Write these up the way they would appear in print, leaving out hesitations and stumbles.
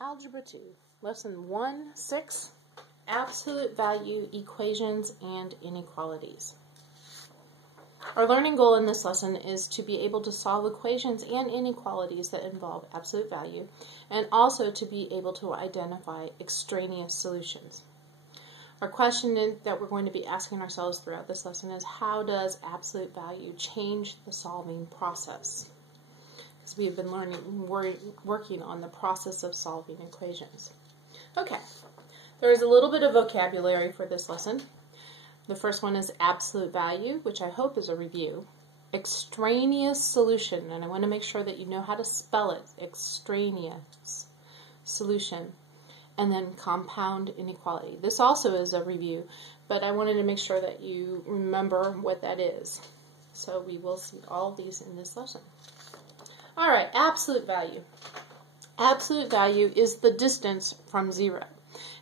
Algebra 2, Lesson 1-6, Absolute Value Equations and Inequalities. Our learning goal in this lesson is to be able to solve equations and inequalities that involve absolute value, and also to be able to identify extraneous solutions. Our question that we're going to be asking ourselves throughout this lesson is, how does absolute value change the solving process? We have been working on the process of solving equations. Okay, there is a little bit of vocabulary for this lesson. The first one is absolute value, which I hope is a review. Extraneous solution, and I want to make sure that you know how to spell it. Extraneous solution. And then compound inequality. This also is a review, but I wanted to make sure that you remember what that is. So we will see all of these in this lesson. All right, absolute value. Absolute value is the distance from zero.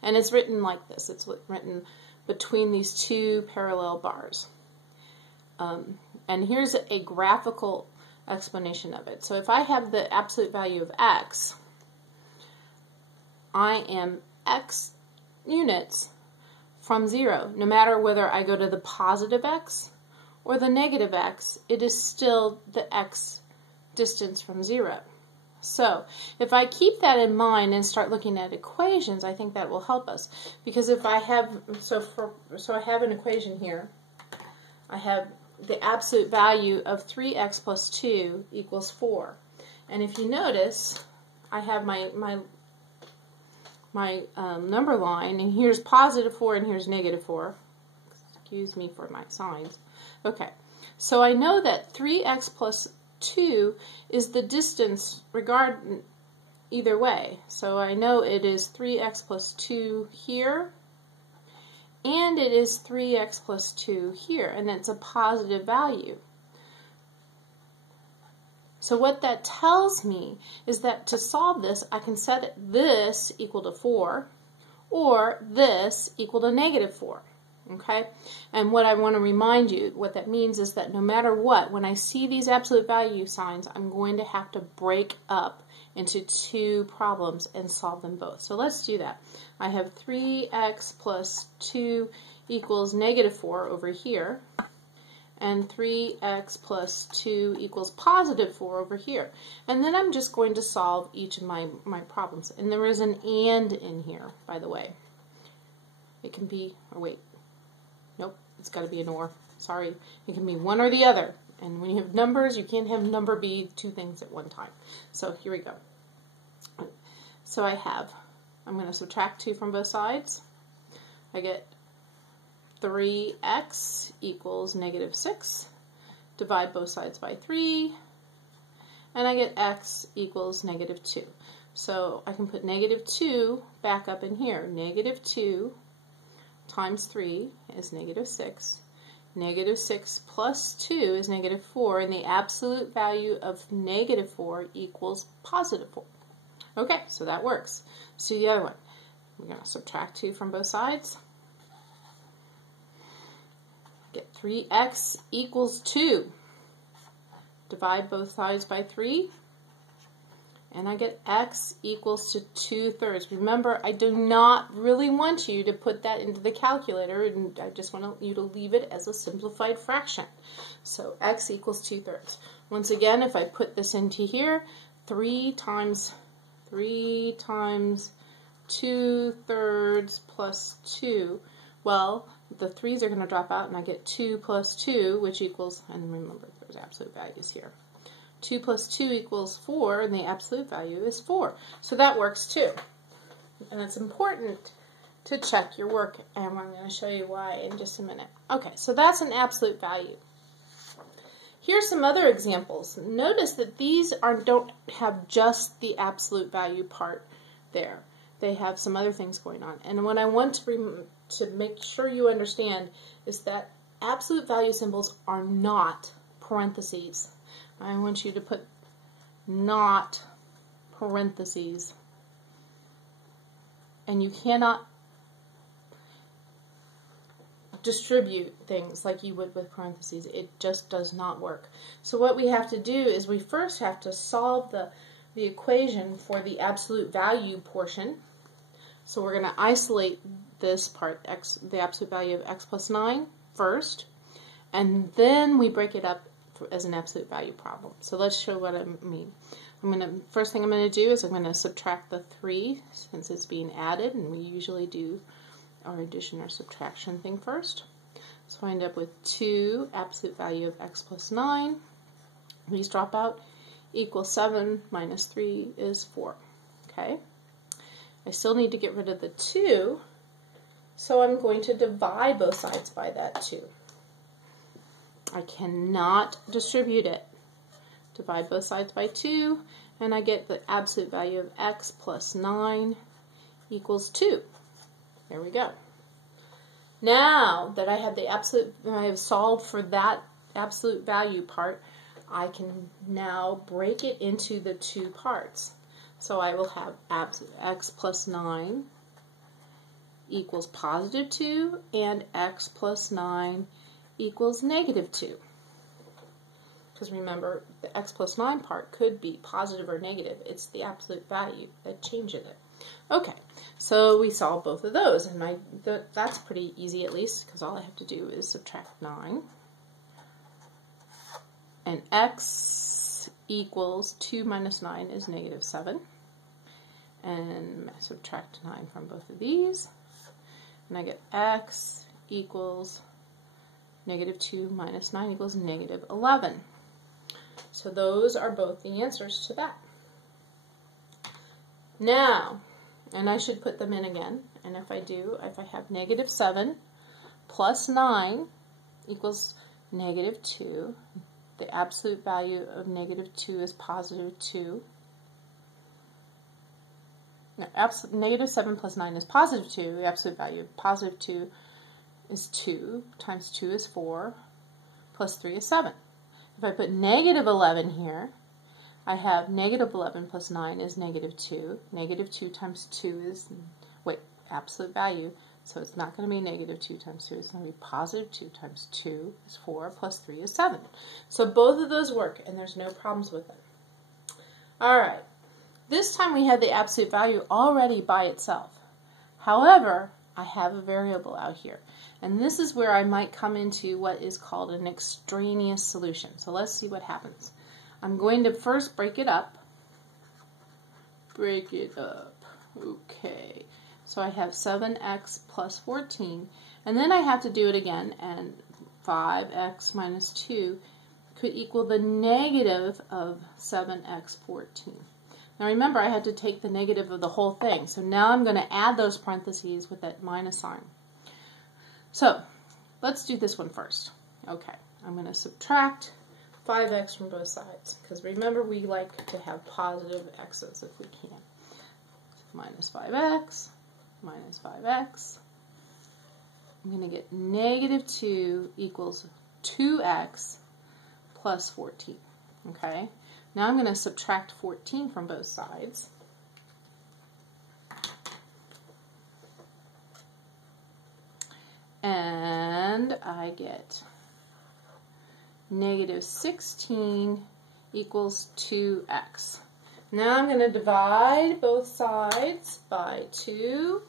And it's written like this. It's written between these two parallel bars. And here's a graphical explanation of it. So if I have the absolute value of x, I am x units from zero. No matter whether I go to the positive x or the negative x, it is still the x distance from zero. So if I keep that in mind and start looking at equations, I think that will help us. Because if I have, so I have an equation here. I have the absolute value of 3x plus 2 equals 4. And if you notice, I have my number line, and here's positive 4 and here's negative 4. Excuse me for my signs. Okay, so I know that 3x plus 2 is the distance regarding either way. So I know it is 3x plus 2 here, and it is 3x plus 2 here, and it's a positive value. So what that tells me is that to solve this, I can set this equal to 4, or this equal to negative 4. Okay, and what I want to remind you, what that means is that no matter what, when I see these absolute value signs, I'm going to have to break up into two problems and solve them both. So let's do that. I have 3x plus 2 equals negative 4 over here, and 3x plus 2 equals positive 4 over here. And then I'm just going to solve each of my problems. And there is an and in here, by the way. It can be, or wait. Nope, it's got to be an or. Sorry, it can be one or the other. And when you have numbers, you can't have number be two things at one time. So here we go. So I'm going to subtract 2 from both sides. I get 3x equals negative 6. Divide both sides by 3. And I get x equals negative 2. So I can put negative 2 back up in here. Negative 2 times 3 is negative 6. Negative 6 plus 2 is negative 4, and the absolute value of negative 4 equals positive 4. Okay, so that works. So the other one, we're going to subtract 2 from both sides. Get 3x equals 2. Divide both sides by 3. And I get x equals to 2/3. Remember, I do not really want you to put that into the calculator, and I just want you to leave it as a simplified fraction. So x equals 2/3. Once again, if I put this into here, 3 times 2/3 plus 2, well, the 3's are going to drop out, and I get 2 plus 2, which equals, and remember, there's absolute values here. 2 plus 2 equals 4, and the absolute value is 4. So that works too. And it's important to check your work, and I'm going to show you why in just a minute. Okay, so that's an absolute value. Here's some other examples. Notice that these don't have just the absolute value part there. They have some other things going on. And what I want to make sure you understand is that absolute value symbols are not parentheses. I want you to put not parentheses. And you cannot distribute things like you would with parentheses. It just does not work. So what we have to do is we first have to solve the the equation for the absolute value portion. So we're going to isolate this part, the absolute value of x plus 9 first, and then we break it up as an absolute value problem. So let's show what I mean. First thing I'm going to do is I'm going to subtract the 3 since it's being added, and we usually do our addition or subtraction thing first. So I end up with 2 absolute value of x plus 9. These drop out, equals 7 minus 3 is 4. Okay. I still need to get rid of the 2, so I'm going to divide both sides by that 2. I cannot distribute it. Divide both sides by 2, and I get the absolute value of x plus 9 equals 2. There we go. Now that I have solved for that absolute value part, I can now break it into the 2 parts. So I will have x plus 9 equals positive 2, and x plus 9 equals negative 2. Because remember, the x plus 9 part could be positive or negative. It's the absolute value that changes it. Okay, so we solve both of those, and that's pretty easy at least, because all I have to do is subtract 9. And x equals 2 minus 9 is negative 7. And subtract 9 from both of these. And I get x equals negative 2 minus 9 equals negative 11. So those are both the answers to that. Now, and I should put them in again, and if I do, if I have negative 7 plus 9 equals negative 2, the absolute value of negative 2 is positive 2. No, negative 7 plus 9 is positive 2. The absolute value of positive 2 is 2, times 2 is 4, plus 3 is 7. If I put negative 11 here, I have negative 11 plus 9 is negative 2. Negative 2 times 2 is, absolute value. So it's not going to be negative 2 times 2. It's going to be positive 2 times 2 is 4, plus 3 is 7. So both of those work, and there's no problems with them. All right. This time we have the absolute value already by itself. However, I have a variable out here. And this is where I might come into what is called an extraneous solution. So let's see what happens. I'm going to first break it up. Break it up. Okay. So I have 7x plus 14. And then I have to do it again. And 5x minus 2 could equal the negative of 7x 14. Now remember, I had to take the negative of the whole thing. So now I'm going to add those parentheses with that minus sign. So let's do this one first. Okay, I'm going to subtract 5x from both sides. Because remember, we like to have positive x's if we can. Minus 5x, minus 5x. I'm going to get negative 2 equals 2x plus 14. Okay. Now I'm going to subtract 14 from both sides. And I get negative 16 equals 2x. Now I'm going to divide both sides by 2.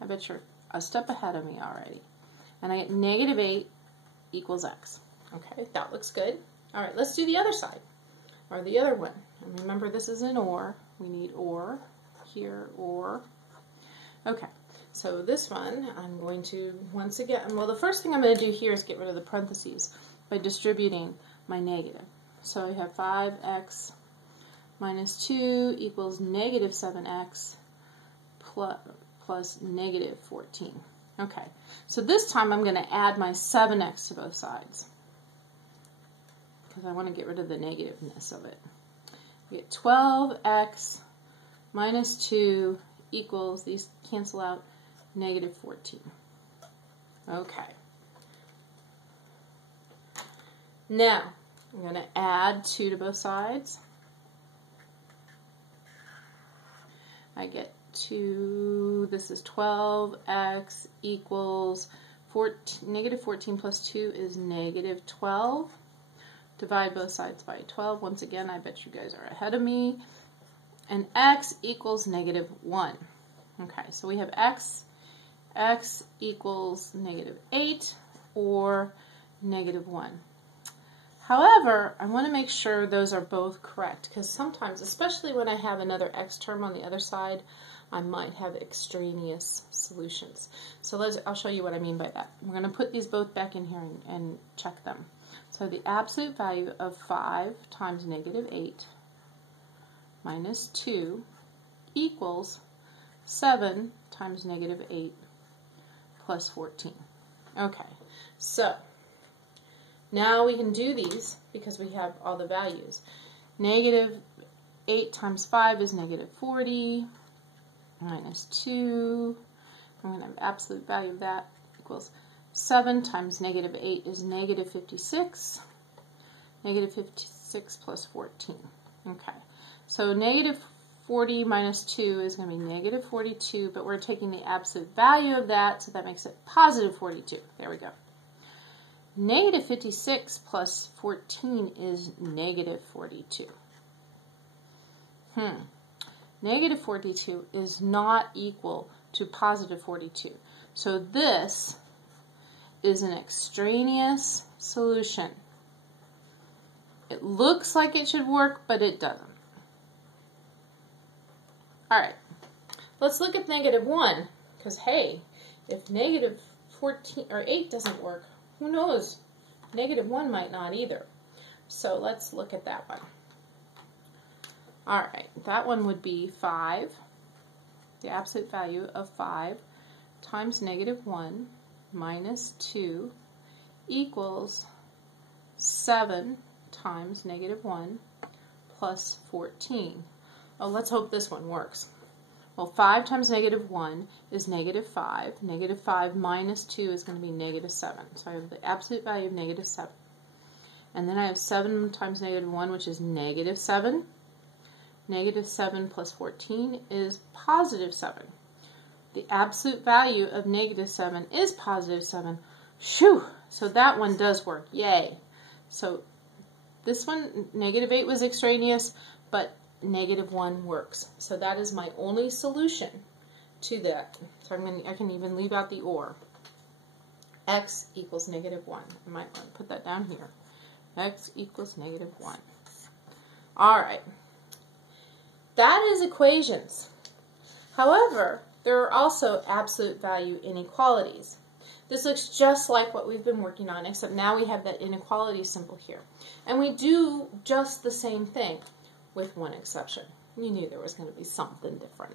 I bet you're a step ahead of me already. And I get negative 8 equals x. Okay, that looks good. All right, let's do the other side. Or the other one. And remember, this is an or. We need or here, or. Okay, so this one, I'm going to, once again, well, the first thing I'm going to do here is get rid of the parentheses by distributing my negative. So I have 5x minus 2 equals negative 7x plus negative 14. Okay, so this time I'm going to add my 7x to both sides, because I want to get rid of the negativeness of it. We get 12x minus 2 equals, these cancel out, negative 14. Okay. Now, I'm going to add 2 to both sides. I get 2, this is 12x equals negative 14 plus 2 is negative 12. Divide both sides by 12. Once again, I bet you guys are ahead of me. and x equals negative 1. Okay, so we have x equals negative 8 or negative 1. However, I want to make sure those are both correct, because sometimes, especially when I have another x term on the other side, I might have extraneous solutions. So I'll show you what I mean by that. We're going to put these both back in here and check them. So the absolute value of 5 times negative 8 minus 2 equals 7 times negative 8 plus 14. Okay, so now we can do these because we have all the values. Negative 8 times 5 is negative 40 minus 2. I'm going to have absolute value of that equals 7 times negative 8 is negative 56. Negative 56 plus 14. Okay, so negative 40 minus 2 is going to be negative 42, but we're taking the absolute value of that, so that makes it positive 42. There we go. Negative 56 plus 14 is negative 42. Negative 42 is not equal to positive 42. So this is an extraneous solution. It looks like it should work, but it doesn't. Alright, let's look at negative 1, because hey, if negative 14 or 8 doesn't work, who knows? Negative 1 might not either. So let's look at that one. Alright, that one would be 5, the absolute value of 5 times negative 1 minus 2 equals 7 times negative 1 plus 14. Oh, let's hope this one works. Well, 5 times negative 1 is negative 5. Negative 5 minus 2 is going to be negative 7. So I have the absolute value of negative 7. And then I have 7 times negative 1, which is negative 7. Negative 7 plus 14 is positive 7. The absolute value of negative 7 is positive 7. Phew! So that one does work. Yay! So this one, negative 8 was extraneous, but negative 1 works. So that is my only solution to that. So I can even leave out the or. X equals negative 1. I might want to put that down here. X equals negative 1. Alright. That is equations. However, there are also absolute value inequalities. This looks just like what we've been working on, except now we have that inequality symbol here. And we do just the same thing, with one exception. You knew there was going to be something different.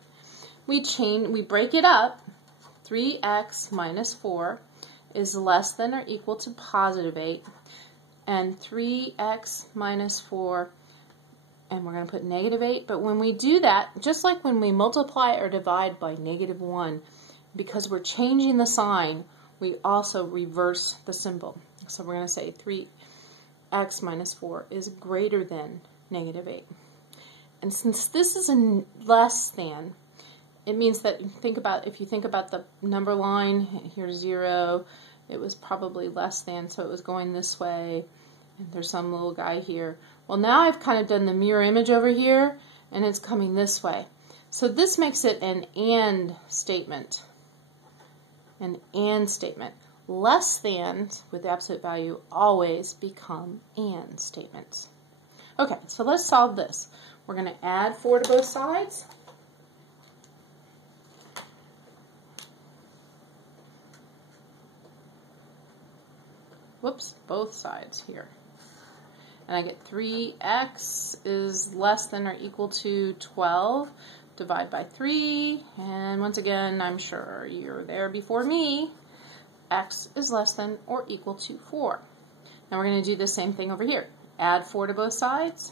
We break it up. 3x minus 4 is less than or equal to positive 8. And 3x minus 4, and we're going to put negative 8. But when we do that, just like when we multiply or divide by negative 1, because we're changing the sign, we also reverse the symbol. So we're going to say 3x minus 4 is greater than negative 8. And since this is a less than, it means that if you think about the number line, here's 0, it was probably less than, so it was going this way, and there's some little guy here. Well, now I've kind of done the mirror image over here, and it's coming this way. So this makes it an and statement. An and statement. Less than, with absolute value, always become and statements. Okay, so let's solve this. We're going to add 4 to both sides. Whoops, both sides here. And I get 3x is less than or equal to 12. Divide by 3. And once again, I'm sure you're there before me. X is less than or equal to 4. Now we're going to do the same thing over here. Add 4 to both sides.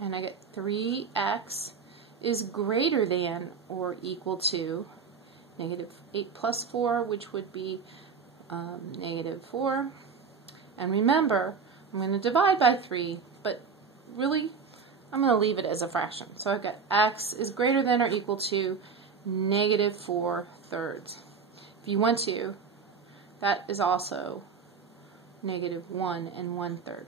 And I get 3x is greater than or equal to negative 8 plus 4, which would be negative 4. And remember, I'm going to divide by 3, but really, I'm going to leave it as a fraction. So I've got x is greater than or equal to negative 4/3. If you want to, that is also negative 1 1/3.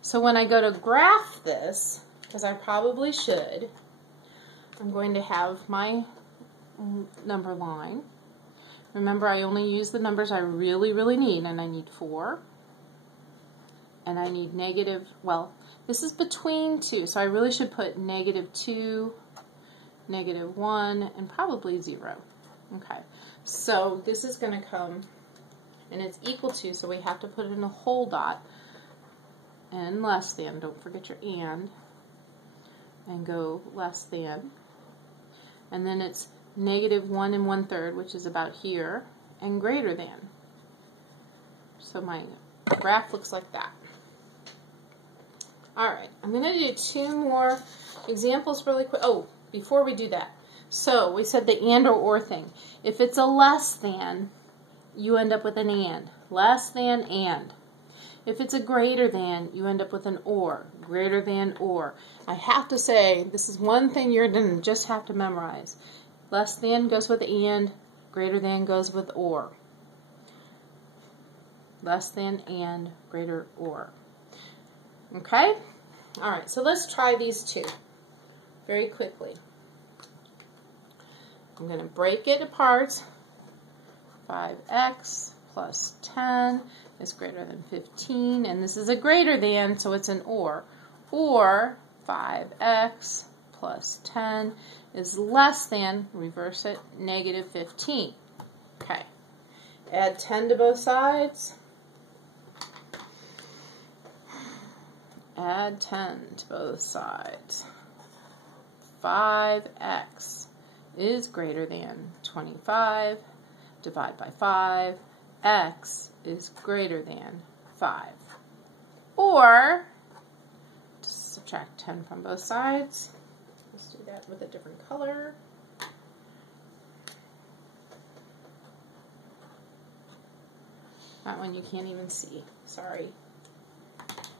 So when I go to graph this, as I probably should, I'm going to have my number line. Remember, I only use the numbers I really, really need, and I need 4. And I need negative, well, this is between 2, so I really should put -2, -1, and probably 0. Okay, so this is going to come, and it's equal to, so we have to put in a whole dot, and less than, don't forget your and go less than. And then it's -1 1/3, which is about here, and greater than. So my graph looks like that. Alright, I'm going to do 2 more examples really quick. Oh, before we do that. So, we said the and or thing. If it's a less than, you end up with an and. Less than and. If it's a greater than, you end up with an or. Greater than or. I have to say, this is one thing you're going to just have to memorize. Less than goes with and. Greater than goes with or. Less than and. Greater or. Okay? Alright, so let's try these 2 very quickly. I'm going to break it apart. 5x plus 10 is greater than 15, and this is a greater than, so it's an or. Or 5x plus 10 is less than, reverse it, -15. Okay. Add 10 to both sides. Add 10 to both sides. 5x is greater than 25. Divide by 5. X is greater than 5. Or, just subtract 10 from both sides. Let's do that with a different color. That one you can't even see. Sorry.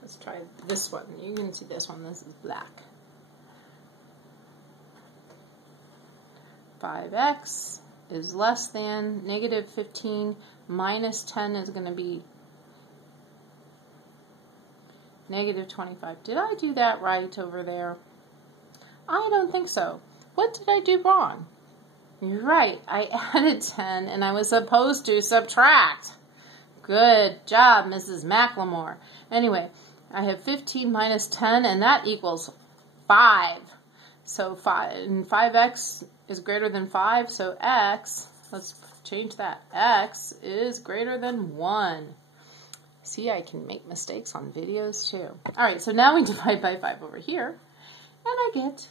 Let's try this one. You can see this one. This is black. 5x is less than -15 minus 10 is going to be -25. Did I do that right over there? I don't think so. What did I do wrong? You're right. I added 10 and I was supposed to subtract. Good job, Mrs. McLemore. Anyway, I have 15 minus 10, and that equals 5. So 5x is greater than 5, so x, let's change that, x is greater than 1. See, I can make mistakes on videos too. Alright, so now we divide by 5 over here, and I get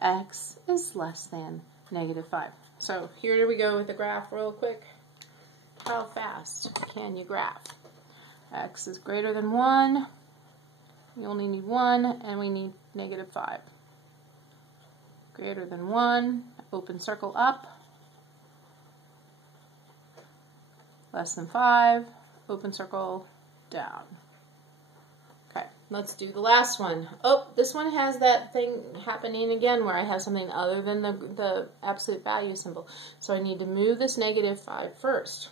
x is less than -5. So here we go with the graph real quick. How fast can you graph? X is greater than 1. We only need 1, and we need -5. Greater than 1, open circle up. Less than 5, open circle down. Okay, let's do the last one. Oh, this one has that thing happening again where I have something other than the absolute value symbol. So I need to move this -5 first.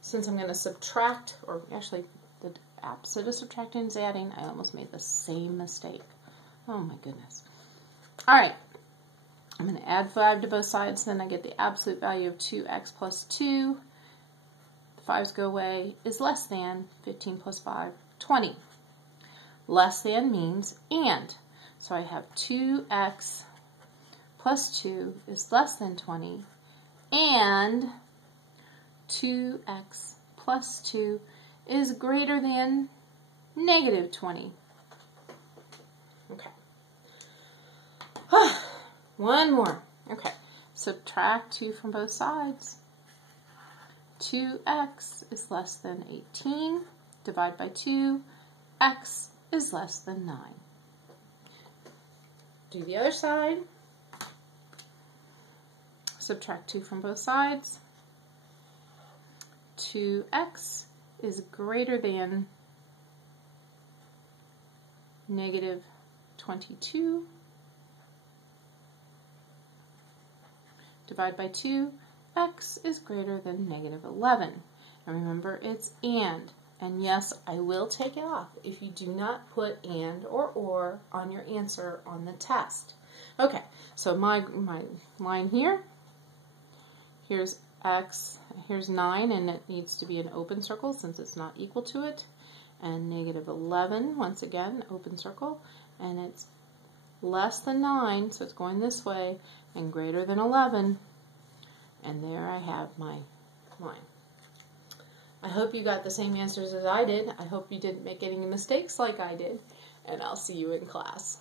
Since I'm going to subtract, or actually the opposite of subtracting is adding, I almost made the same mistake. Oh my goodness. Alright, I'm going to add 5 to both sides, then I get the absolute value of 2x plus 2. The 5's go away, is less than 15 plus 5, 20. Less than means and. So I have 2x plus 2 is less than 20, and 2x plus 2 is greater than -20. Okay. One more. Okay. Subtract 2 from both sides. 2x is less than 18. Divide by 2. X is less than 9. Do the other side. Subtract 2 from both sides. 2x is greater than -22. Divide by 2, x is greater than -11. And remember, it's and. And yes, I will take it off if you do not put and or on your answer on the test. Okay, so my line here, here's x, here's 9, and it needs to be an open circle since it's not equal to it. And negative 11, once again, open circle, and it's less than 9, so it's going this way, and greater than 11, and there I have my line. I hope you got the same answers as I did. I hope you didn't make any mistakes like I did, and I'll see you in class.